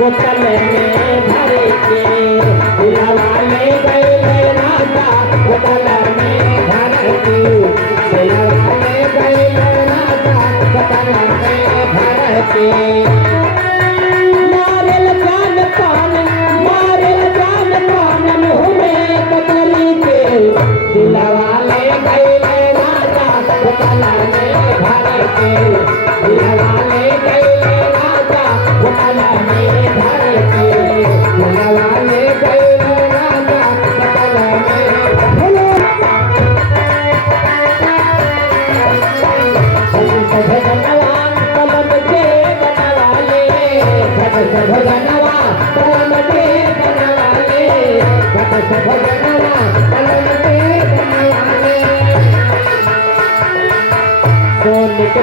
बोतल में भर के दिलवा ले गए राजा बोतल में भर के दिलवा ले गए राजा बोतल में भर के मारेल जान पान मुँह में कतरी के दिलवा ले गए राजा बोतल में भर के दिलवा ले गए राजा बोतल में भर के दिलवा ले गए राजा बोतल में भगनवा कलम के बनवा ले भगनवा कलम के बनवा ले भगनवा कलम के बनवा ले सोने के